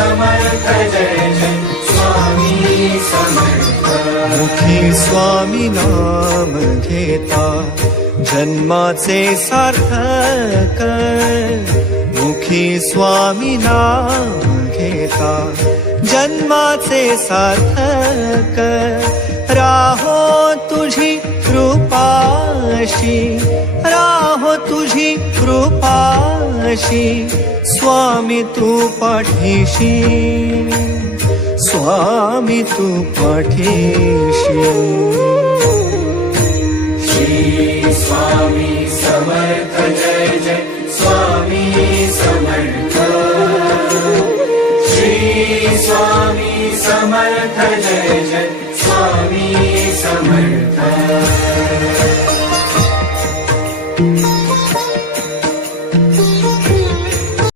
समर्थ जय जय स्वामी समर्थ। मुखी स्वामी नाम घेता जन्माचे सार्थक, मुखी स्वामी नाम घेता जन्माचे सार्थक। राहो तुझी कृपाशी, राहो तुझी कृपाशी, स्वामी तू पाठीशी, स्वामी तू पाठीशी। श्री स्वामी समर्थ जय जय स्वामी समर्थ। श्री स्वामी समर्थ जय जय स्वामी समर्थ।